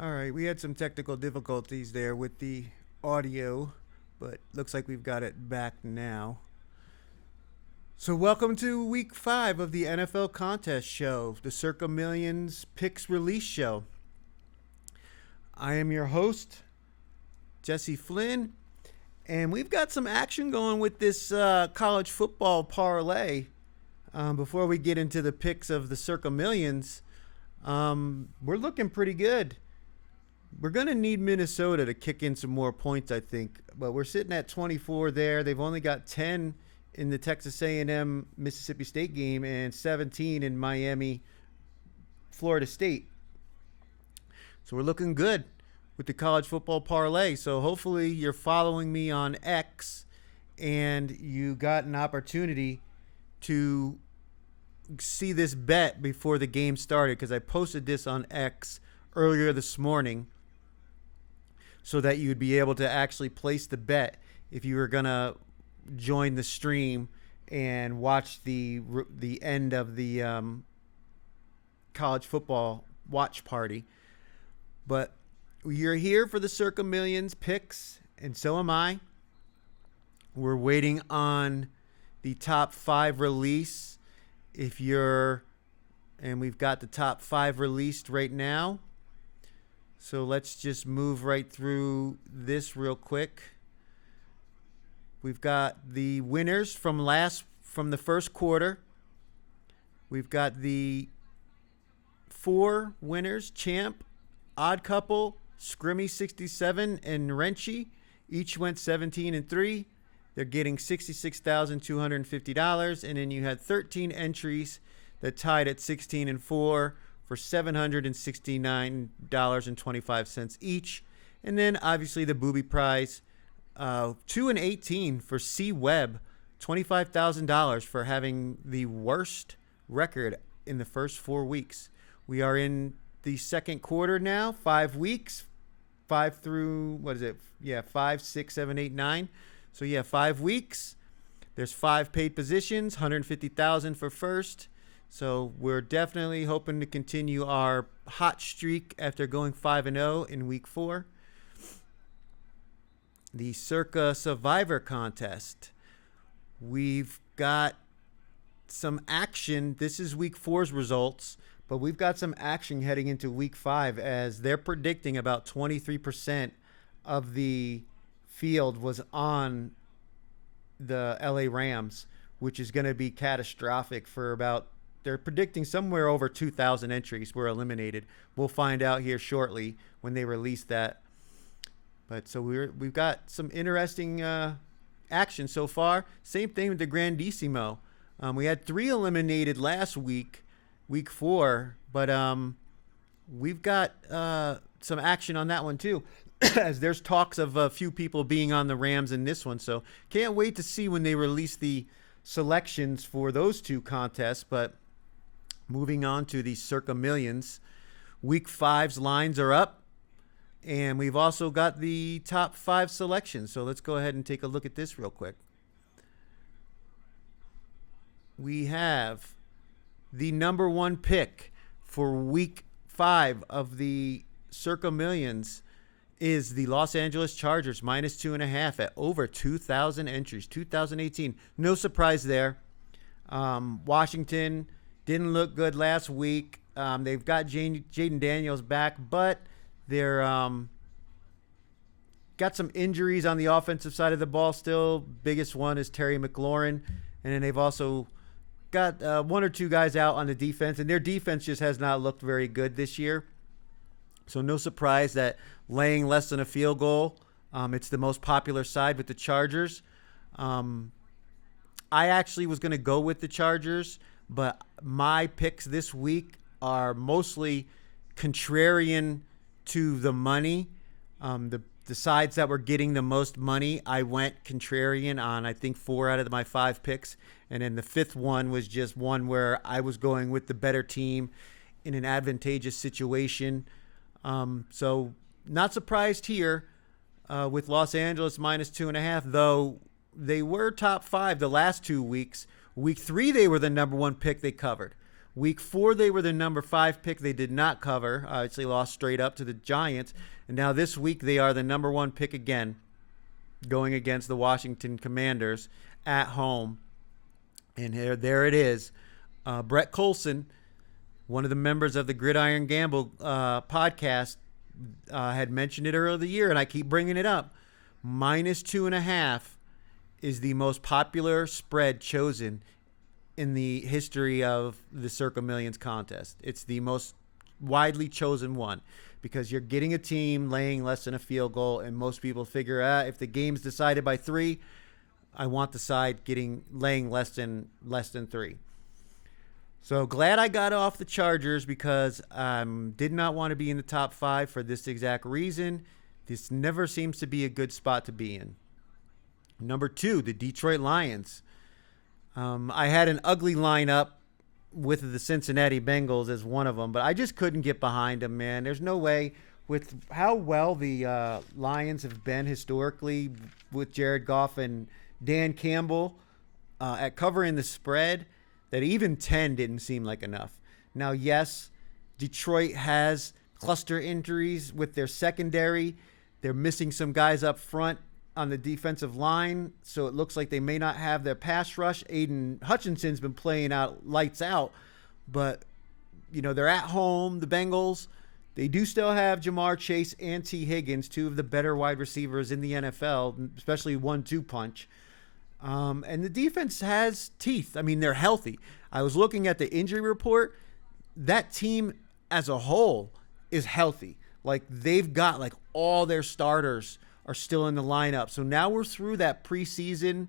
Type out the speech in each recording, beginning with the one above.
All right, we had some technical difficulties there with the audio, but looks like we've got it back now. So, welcome to week 5 of the NFL contest show, the Circa Millions Picks Release Show. I am your host, Jesse Flynn, and we've got some action going with this college football parlay. Before we get into the picks of the Circa Millions, we're looking pretty good. We're going to need Minnesota to kick in some more points, I think. But we're sitting at 24 there. They've only got 10 in the Texas A&M Mississippi State game and 17 in Miami, Florida State. So we're looking good with the college football parlay. So hopefully you're following me on X and you got an opportunity to see this bet before the game started, because I posted this on X earlier this morning so that you would be able to actually place the bet if you were going to join the stream and watch the end of the college football watch party. But you're here for the Circa Millions picks, and so am I. We're waiting on the top 5 release. And we've got the top 5 released right now. So let's just move right through this real quick. We've got the winners from the first quarter. We've got the 4 winners: Champ, Odd Couple, Scrimmy 67, and Renchi. Each went 17 and 3. They're getting $66,250, and then you had 13 entries that tied at 16 and 4 for $769.25 each. And then obviously the booby prize, 2 and 18 for C Webb, $25,000 for having the worst record in the first 4 weeks. We are in the second quarter now, 5 weeks, 5 through, 5, 6, 7, 8, 9. So 5 weeks. There's 5 paid positions, $150,000 for first. So we're definitely hoping to continue our hot streak after going 5-0 in week 4. The Circa Survivor Contest. We've got some action. This is week 4's results, but we've got some action heading into week 5, as they're predicting about 23% of the field was on the LA Rams, which is going to be catastrophic for they're predicting somewhere over 2,000 entries were eliminated. We'll find out here shortly when they release that. But so we've got some interesting action so far. Same thing with the Grandissimo. We had 3 eliminated last week, week 4, but we've got some action on that one too, as there's talks of a few people being on the Rams in this one. So can't wait to see when they release the selections for those 2 contests. But moving on to the Circa Millions, week 5's lines are up, and we've also got the top 5 selections. So let's go ahead and take a look at this real quick. We have the number 1 pick for week 5 of the Circa Millions is the Los Angeles Chargers, minus 2.5 at over 2,000 entries, 2018. No surprise there. Washington didn't look good last week. They've got Jaden Daniels back, but they're got some injuries on the offensive side of the ball still. Biggest one is Terry McLaurin. And then they've also got 1 or 2 guys out on the defense, and their defense just has not looked very good this year. So no surprise that laying less than a field goal, it's the most popular side with the Chargers. I actually was going to go with the Chargers, but my picks this week are mostly contrarian to the money. The sides that were getting the most money, I went contrarian on, I think, 4 out of my 5 picks. And then the 5th one was just one where I was going with the better team in an advantageous situation. So not surprised here with Los Angeles minus 2.5, though they were top 5 the last 2 weeks. Week 3, they were the number 1 pick they covered. Week 4, they were the number 5 pick. They did not cover. Obviously lost straight up to the Giants. And now this week, they are the number 1 pick again, going against the Washington Commanders at home. And there it is. Brett Colson, one of the members of the Gridiron Gamble podcast, had mentioned it earlier the year, and I keep bringing it up. -2.5 is the most popular spread chosen in the history of the Circa Millions contest. It's the most widely chosen one because you're getting a team laying less than a field goal, and most people figure out if the game's decided by 3, I want the side laying less than 3. So glad I got off the Chargers because I did not want to be in the top 5 for this exact reason. This never seems to be a good spot to be in. Number 2, the Detroit Lions. I had an ugly lineup with the Cincinnati Bengals as one of them, but I just couldn't get behind them, man. There's no way with how well the Lions have been historically with Jared Goff and Dan Campbell at covering the spread that even 10 didn't seem like enough. Now, yes, Detroit has cluster injuries with their secondary. They're missing some guys up front on the defensive line, so it looks like they may not have their pass rush. Aiden Hutchinson's been playing out lights out, but they're at home, the Bengals. They do still have Jamar Chase and T. Higgins, 2 of the better wide receivers in the NFL, especially 1-2 punch. And the defense has teeth. I mean, they're healthy. I was looking at the injury report. That team as a whole is healthy. Like, they've got all their starters are still in the lineup. So now we're through that preseason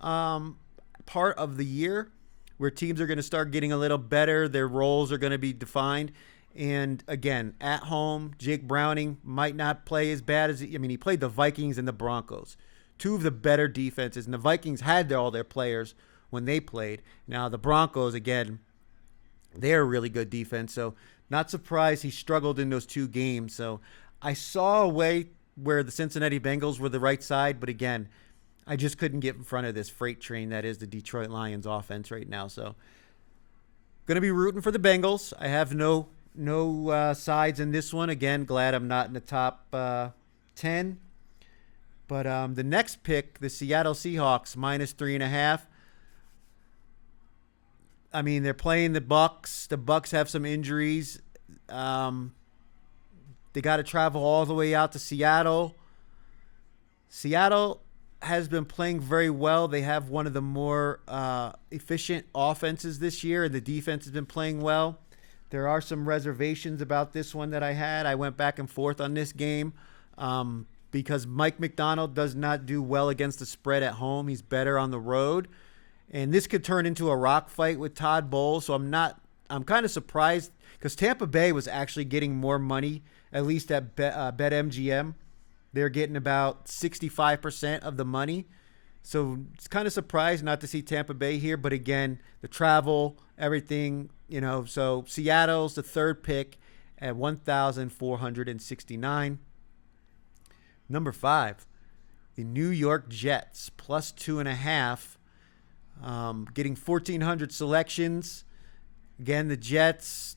part of the year where teams are going to start getting a little better. Their roles are going to be defined. And again, at home, Jake Browning might not play as bad as he played the Vikings and the Broncos, 2 of the better defenses. And the Vikings had all their players when they played. Now the Broncos, again, they're a really good defense. So not surprised he struggled in those 2 games. So I saw a way where the Cincinnati Bengals were the right side, but again, I just couldn't get in front of this freight train that is the Detroit Lions offense right now. So going to be rooting for the Bengals. I have no sides in this one. Again, glad I'm not in the top 10. But the next pick, the Seattle Seahawks, -3.5. I mean, they're playing the Bucks. The Bucks have some injuries. They got to travel all the way out to Seattle. Seattle has been playing very well. They have one of the more efficient offenses this year, and the defense has been playing well. There are some reservations about this one that I had. I went back and forth on this game because Mike McDonald does not do well against the spread at home. He's better on the road. And this could turn into a rock fight with Todd Bowles. So I'm kind of surprised because Tampa Bay was actually getting more money, at least at BetMGM. They're getting about 65% of the money. So it's kind of surprised not to see Tampa Bay here. But again, the travel, everything, so Seattle's the 3rd pick at 1,469. Number 5, the New York Jets, +2.5. Getting 1,400 selections. Again, the Jets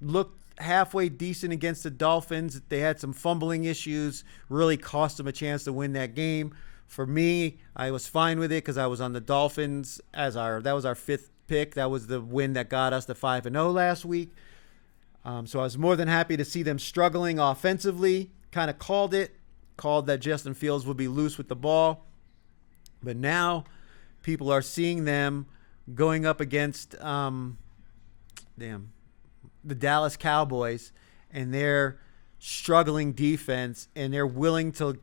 looked halfway decent against the Dolphins. They had some fumbling issues, really cost them a chance to win that game. For me, I was fine with it because I was on the Dolphins that was our 5th pick. That was the win that got us to 5-0 last week. So I was more than happy to see them struggling offensively. Kind of called that Justin Fields would be loose with the ball. But now people are seeing them going up against the Dallas Cowboys and their struggling defense, and they're willing to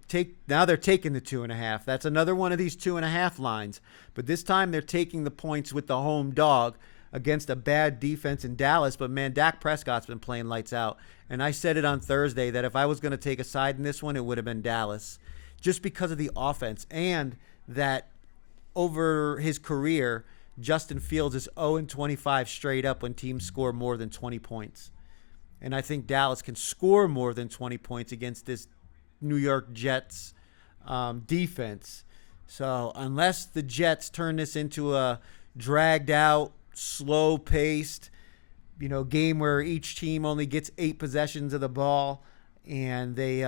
they're taking the 2.5. That's another one of these 2.5 lines. But this time they're taking the points with the home dog against a bad defense in Dallas. But man, Dak Prescott's been playing lights out. And I said it on Thursday that if I was going to take a side in this one, it would have been Dallas, just because of the offense and that over his career, Justin Fields is 0-25 straight up when teams score more than 20 points. And I think Dallas can score more than 20 points against this New York Jets defense. So unless the Jets turn this into a dragged out, slow-paced, game where each team only gets 8 possessions of the ball, and they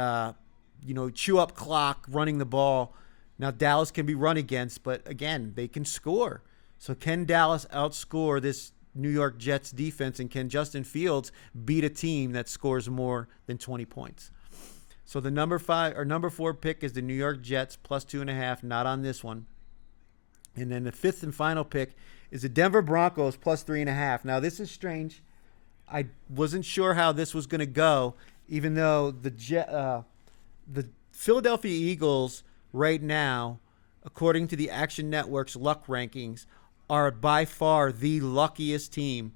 chew up clock running the ball. Now Dallas can be run against, but again, they can score. So can Dallas outscore this New York Jets defense, and can Justin Fields beat a team that scores more than 20 points? So the number 4 pick is the New York Jets plus 2.5, not on this one. And then the 5th and final pick is the Denver Broncos plus 3.5. Now this is strange. I wasn't sure how this was going to go, even though the Philadelphia Eagles right now, according to the Action Network's luck rankings, are by far the luckiest team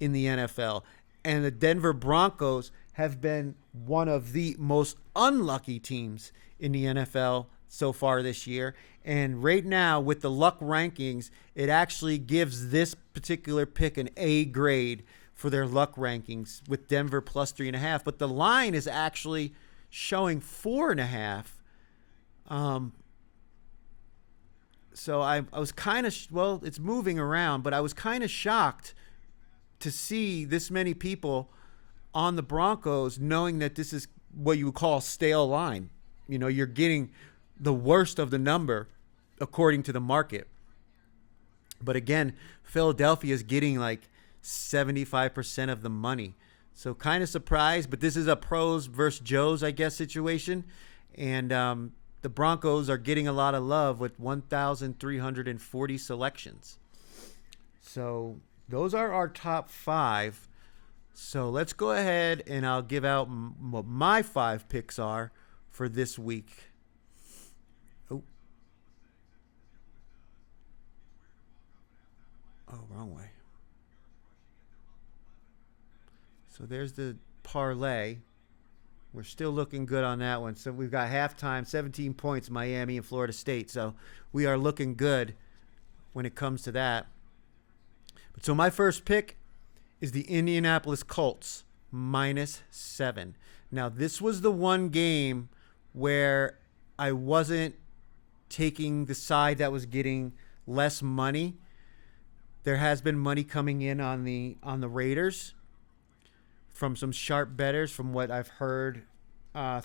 in the NFL. And the Denver Broncos have been one of the most unlucky teams in the NFL so far this year. And right now, with the luck rankings, it actually gives this particular pick an A grade for their luck rankings with Denver plus 3.5. But the line is actually showing 4.5. So I was kind of, it's moving around, but I was kind of shocked to see this many people on the Broncos, knowing that this is what you would call a stale line. You're getting the worst of the number according to the market. But again, Philadelphia is getting like 75% of the money. So kind of surprised, but this is a pros versus Joes, I guess, situation. And the Broncos are getting a lot of love with 1,340 selections. So those are our top 5. So let's go ahead and I'll give out what my 5 picks are for this week. Oh, wrong way. So there's the parlay. We're still looking good on that one. So we've got halftime, 17 points, Miami and Florida State. So we are looking good when it comes to that. But so my first pick is the Indianapolis Colts -7. Now, this was the one game where I wasn't taking the side that was getting less money. There has been money coming in on the Raiders from some sharp bettors, from what I've heard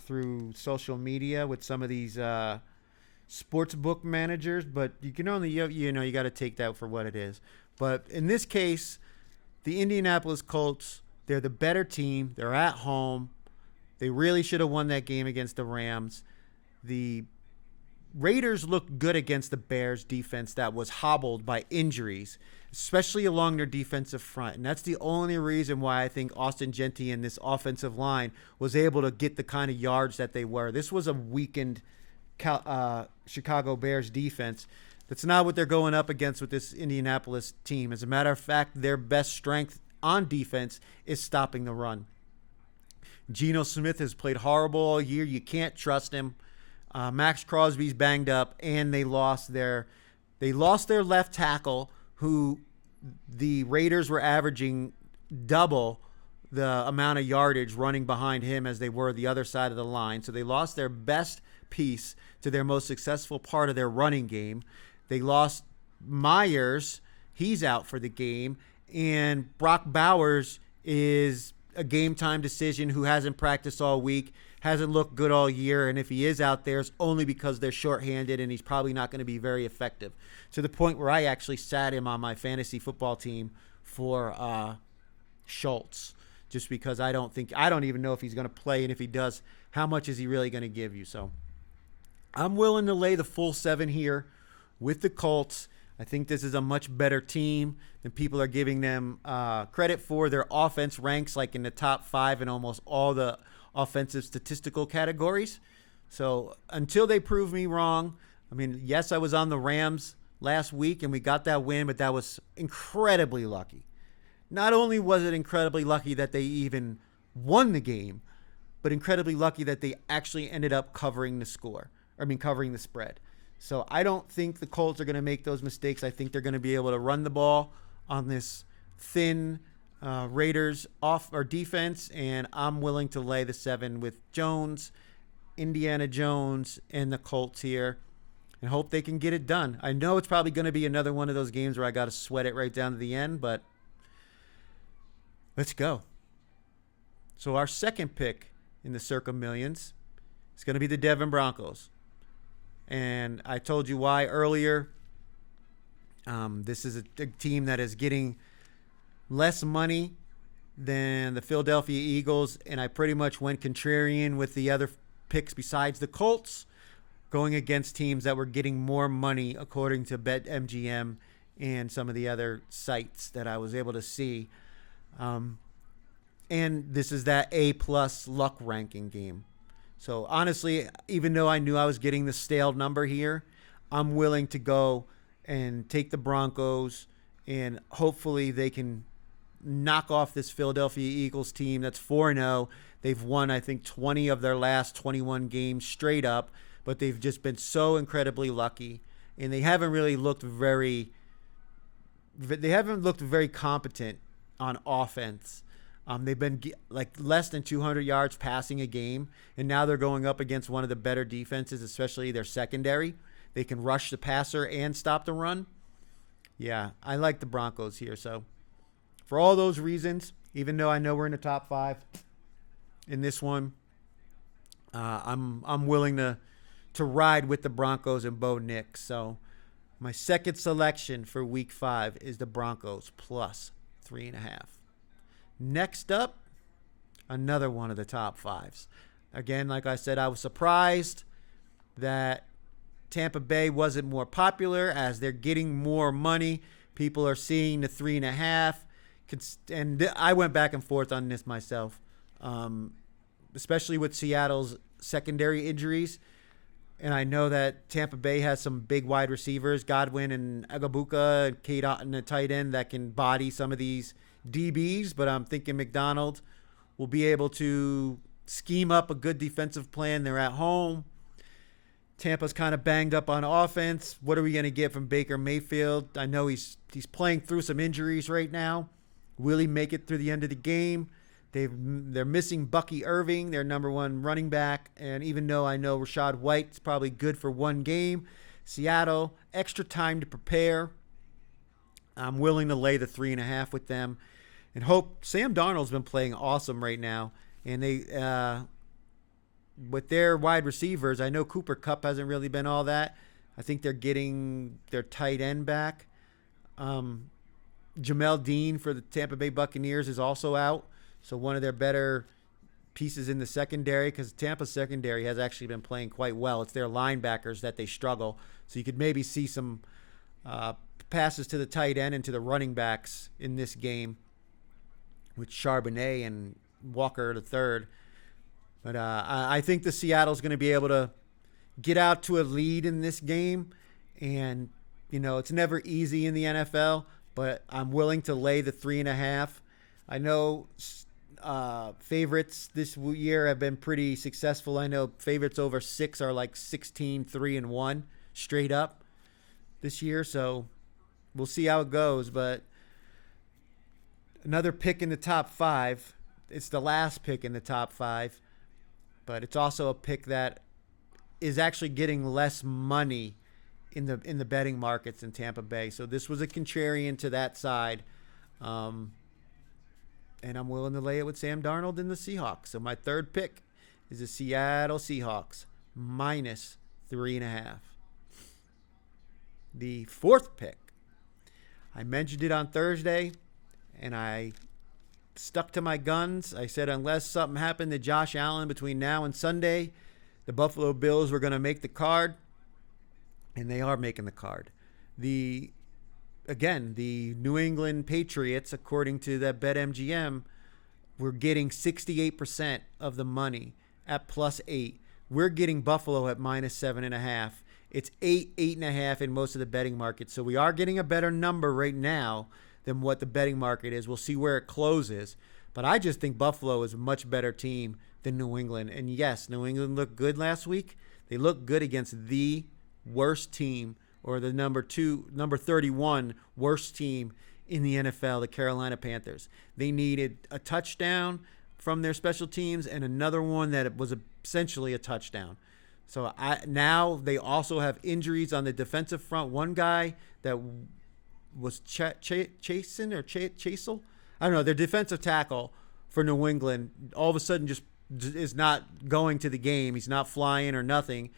through social media with some of these sports book managers. But you can only, you got to take that for what it is. But in this case, the Indianapolis Colts, they're the better team. They're at home. They really should have won that game against the Rams. The Raiders looked good against the Bears defense that was hobbled by injuries, especially along their defensive front. And that's the only reason why I think Austin Gentry and this offensive line was able to get the kind of yards that they were. This was a weakened Chicago Bears defense. That's not what they're going up against with this Indianapolis team. As a matter of fact, their best strength on defense is stopping the run. Geno Smith has played horrible all year. You can't trust him. Max Crosby's banged up, and they lost their left tackle, who the Raiders were averaging double the amount of yardage running behind him as they were the other side of the line. So they lost their best piece to their most successful part of their running game. They lost Myers. He's out for the game. And Brock Bowers is a game-time decision who hasn't practiced all week, hasn't looked good all year, and if he is out there, it's only because they're shorthanded, and he's probably not going to be very effective, to the point where I actually sat him on my fantasy football team for Schultz, just because I don't even know if he's going to play, and if he does, how much is he really going to give you? So I'm willing to lay the full 7 here with the Colts. I think this is a much better team than people are giving them credit for. Their offense ranks like in the top 5 in almost all the offensive statistical categories. So until they prove me wrong, I mean, yes, I was on the Rams last week and we got that win, but that was incredibly lucky. Not only was it incredibly lucky that they even won the game, but incredibly lucky that they actually ended up covering the spread. So I don't think the Colts are going to make those mistakes. I think they're going to be able to run the ball on this thin Raiders defense, and I'm willing to lay the 7 with Indiana Jones, and the Colts here, and hope they can get it done. I know it's probably going to be another one of those games where I got to sweat it right down to the end, but Let's go. So our second pick in the Circa Millions is going to be the Denver Broncos. And I told you why earlier. This is a team that is getting less money than the Philadelphia Eagles, and I pretty much went contrarian with the other picks besides the Colts, going against teams that were getting more money according to BetMGM and some of the other sites that I was able to see. And this is that A-plus luck ranking game. So honestly, even though I knew I was getting the stale number here, I'm willing to go and take the Broncos, and hopefully they can knock off this Philadelphia Eagles team that's 4-0. They've won, I think, 20 of their last 21 games straight up, but they've just been so incredibly lucky, and they haven't really looked very competent on offense. They've been like less than 200 yards passing a game, and now they're going up against one of the better defenses, especially their secondary. They can rush the passer and stop the run. Yeah, I like the Broncos here. So for all those reasons, even though I know we're in the top 5 in this one, I'm willing to ride with the Broncos and Bo Nix. So my second selection for Week 5 is the Broncos plus 3.5. Next up, another one of the top 5s. Again, like I said, I was surprised that Tampa Bay wasn't more popular as they're getting more money. People are seeing the 3.5. And I went back and forth on this myself, especially with Seattle's secondary injuries. And I know that Tampa Bay has some big wide receivers, Godwin and Agabuka and Kate Otten, the tight end, that can body some of these DBs. But I'm thinking McDonald will be able to scheme up a good defensive plan. They're at home. Tampa's kind of banged up on offense. What are we going to get from Baker Mayfield? I know he's playing through some injuries right now. Will he make it through the end of the game? They're missing Bucky Irving, their number one running back. And even though I know Rachaad White's probably good for one game, Seattle, extra time to prepare. I'm willing to lay the 3.5 with them and hope. Sam Darnold's been playing awesome right now. And they, with their wide receivers, I know Cooper Kupp hasn't really been all that. I think they're getting their tight end back. Jamel Dean for the Tampa Bay Buccaneers is also out. So one of their better pieces in the secondary, because Tampa's secondary has actually been playing quite well. It's their linebackers that they struggle. So you could maybe see some passes to the tight end and to the running backs in this game with Charbonnet and Walker the third. But I think the Seattle's going to be able to get out to a lead in this game. And, you know, it's never easy in the NFL, but I'm willing to lay the 3.5. I know favorites this year have been pretty successful. I know favorites over 6 are like 16-3-1 straight up this year. So we'll see how it goes. But another pick in the top 5. It's the last pick in the top 5. But it's also a pick that is actually getting less money in the betting markets in Tampa Bay. So this was a contrarian to that side. And I'm willing to lay it with Sam Darnold and the Seahawks. So my third pick is the Seattle Seahawks minus 3.5. The fourth pick, I mentioned it on Thursday, and I stuck to my guns. I said unless something happened to Josh Allen between now and Sunday, the Buffalo Bills were going to make the card, and they are making the card. The New England Patriots, according to that BetMGM, were getting 68% of the money at +8. We're getting Buffalo at -7.5. It's 8.5 in most of the betting markets. So we are getting a better number right now than what the betting market is. We'll see where it closes. But I just think Buffalo is a much better team than New England. And yes, New England looked good last week. They looked good against the worst team, or the number 31 worst team in the NFL, the Carolina Panthers. They needed a touchdown from their special teams and another one that was essentially a touchdown. So now they also have injuries on the defensive front. One guy that was Chasel. I don't know, their defensive tackle for New England all of a sudden just is not going to the game. He's not flying or nothing.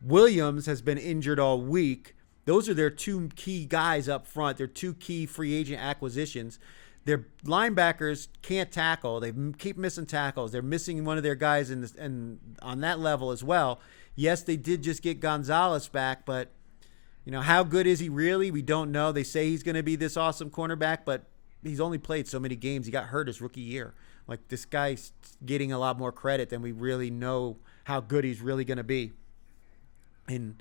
Williams has been injured all week. Those are their two key guys up front. Their two key free agent acquisitions. Their linebackers can't tackle. They keep missing tackles. They're missing one of their guys and on that level as well. Yes, they did just get Gonzalez back, but how good is he really? We don't know. They say he's going to be this awesome cornerback, but he's only played so many games. He got hurt his rookie year. Like, this guy's getting a lot more credit than we really know how good he's really going to be. And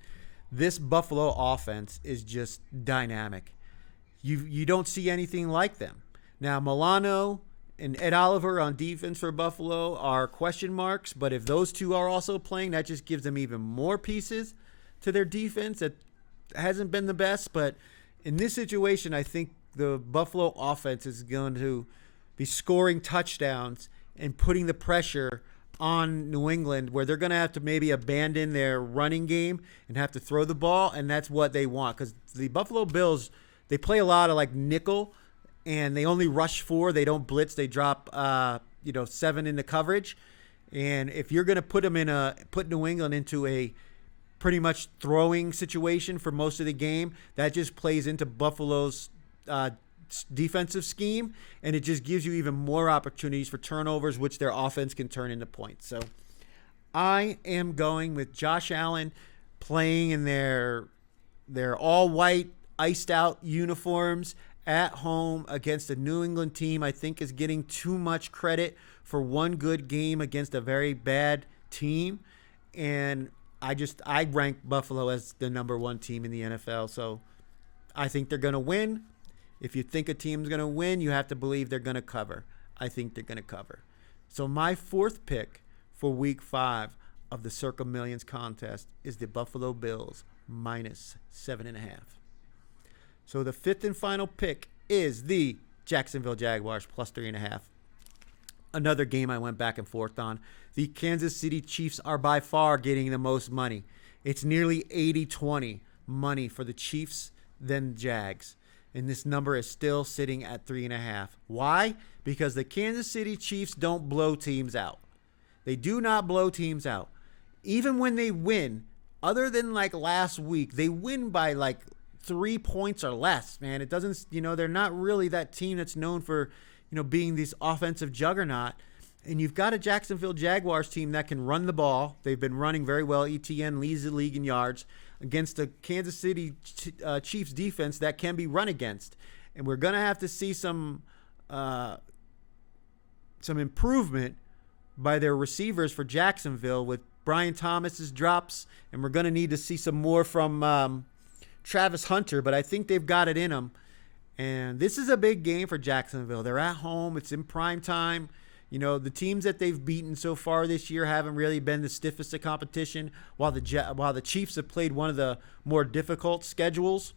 this Buffalo offense is just dynamic. You don't see anything like them. Now, Milano and Ed Oliver on defense for Buffalo are question marks, but if those two are also playing, that just gives them even more pieces to their defense. That hasn't been the best, but in this situation, I think the Buffalo offense is going to be scoring touchdowns and putting the pressure on New England, where they're going to have to maybe abandon their running game and have to throw the ball, and that's what they want, because the Buffalo Bills, they play a lot of like nickel, and they only rush 4. They don't blitz. They drop 7 into coverage, and if you're going to put New England into a pretty much throwing situation for most of the game, that just plays into Buffalo's defensive scheme, and it just gives you even more opportunities for turnovers, which their offense can turn into points. So I am going with Josh Allen playing in their all white iced out uniforms at home against a New England team I think is getting too much credit for one good game against a very bad team, and I rank Buffalo as the number 1 team in the NFL. So I think they're going to win. If you think a team's going to win, you have to believe they're going to cover. I think they're going to cover. So my 4th pick for Week 5 of the Circa Millions contest is the Buffalo Bills minus 7.5. So the 5th and final pick is the Jacksonville Jaguars plus 3.5. Another game I went back and forth on. The Kansas City Chiefs are by far getting the most money. It's nearly 80-20 money for the Chiefs than Jags. And this number is still sitting at 3.5. Why? Because the Kansas City Chiefs don't blow teams out. They do not blow teams out. Even when they win, other than like last week, they win by like 3 points or less, man. It doesn't, they're not really that team that's known for, being this offensive juggernaut. And you've got a Jacksonville Jaguars team that can run the ball. They've been running very well. ETN leads the league in yards against the Kansas City Chiefs defense that can be run against. And we're going to have to see some improvement by their receivers for Jacksonville with Brian Thomas's drops. And we're going to need to see some more from Travis Hunter, but I think they've got it in them. And this is a big game for Jacksonville. They're at home. It's in prime time. The teams that they've beaten so far this year haven't really been the stiffest of competition, while the Chiefs have played one of the more difficult schedules.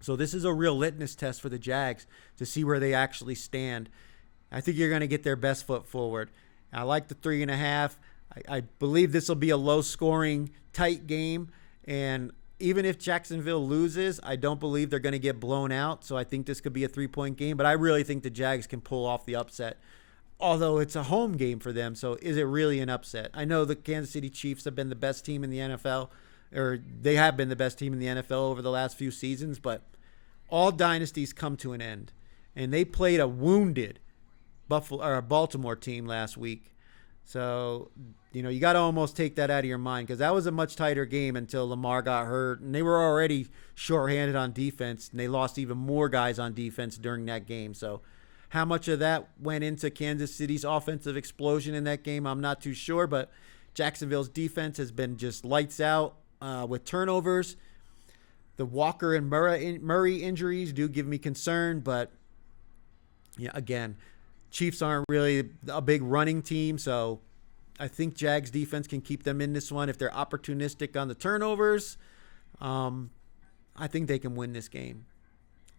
So this is a real litmus test for the Jags to see where they actually stand. I think you're going to get their best foot forward. I like the 3.5. I believe this will be a low-scoring, tight game, and even if Jacksonville loses, I don't believe they're going to get blown out. So I think this could be a 3-point game, but I really think the Jags can pull off the upset. Although it's a home game for them, so is it really an upset? I know the Kansas City Chiefs have been the best team in the NFL, or they have been the best team in the NFL over the last few seasons, but all dynasties come to an end. And they played a wounded Baltimore team last week. So, you got to almost take that out of your mind, because that was a much tighter game until Lamar got hurt, and they were already shorthanded on defense, and they lost even more guys on defense during that game. So how much of that went into Kansas City's offensive explosion in that game, I'm not too sure, but Jacksonville's defense has been just lights out with turnovers. The Walker and Murray injuries do give me concern, but again, Chiefs aren't really a big running team, so I think Jags defense can keep them in this one. If they're opportunistic on the turnovers, I think they can win this game.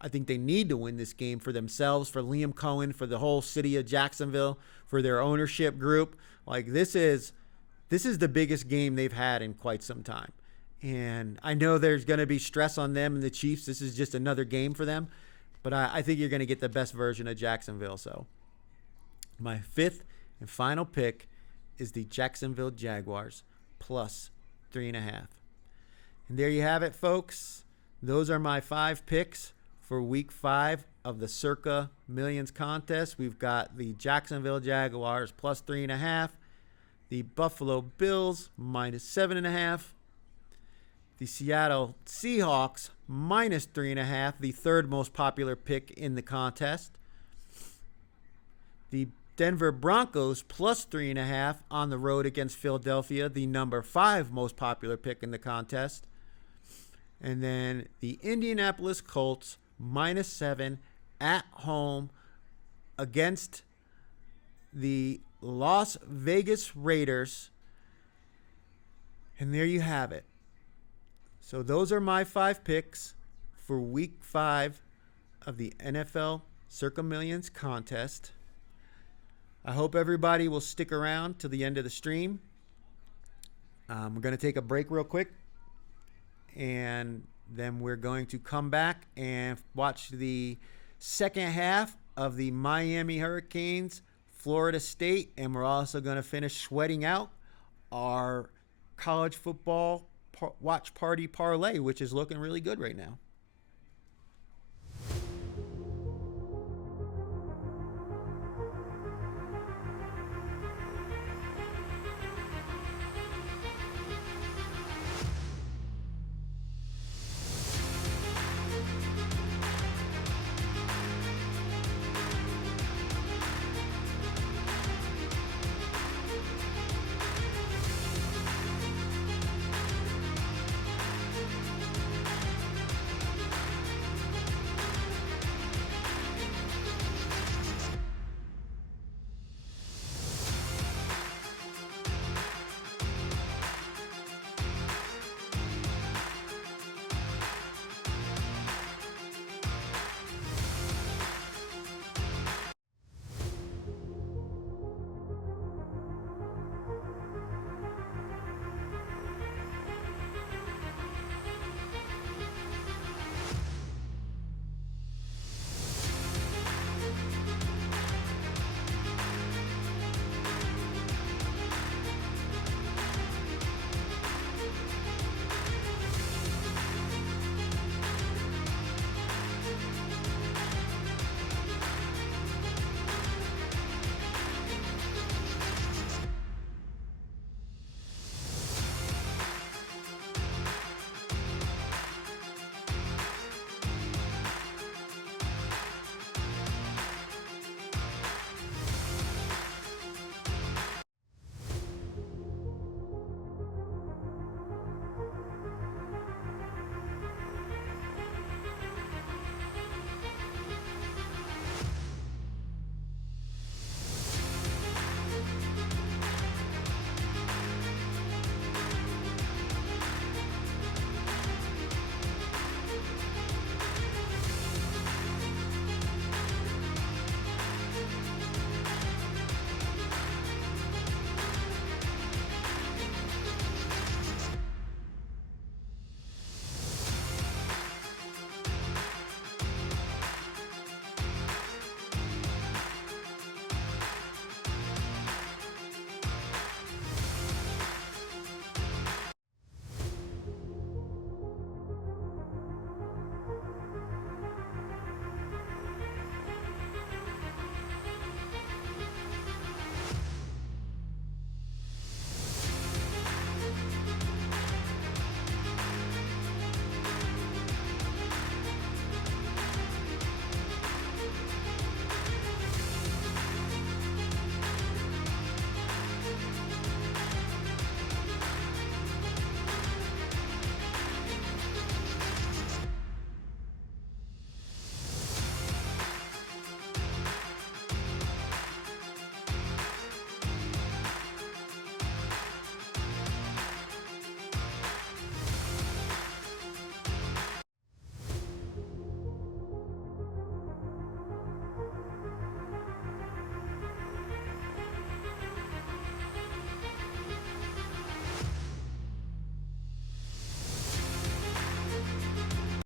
I think they need to win this game for themselves, for Liam Cohen, for the whole city of Jacksonville, for their ownership group. Like, this is the biggest game they've had in quite some time. And I know there's going to be stress on them and the Chiefs. This is just another game for them. But I think you're going to get the best version of Jacksonville. So my fifth and final pick is the Jacksonville Jaguars plus 3.5. And there you have it, folks. Those are my 5 picks for week 5 of the Circa Millions contest. We've got the Jacksonville Jaguars plus 3.5, the Buffalo Bills minus 7.5, the Seattle Seahawks minus 3.5, the third most popular pick in the contest, the Denver Broncos plus 3.5 on the road against Philadelphia, the number 5 most popular pick in the contest. And then the Indianapolis Colts minus 7 at home against the Las Vegas Raiders. And there you have it. So those are my 5 picks for week 5 of the NFL Circa Millions contest. I hope everybody will stick around till the end of the stream. We're going to take a break real quick, and then we're going to come back and watch the second half of the Miami Hurricanes, Florida State, and we're also going to finish sweating out our college football watch party parlay, which is looking really good right now.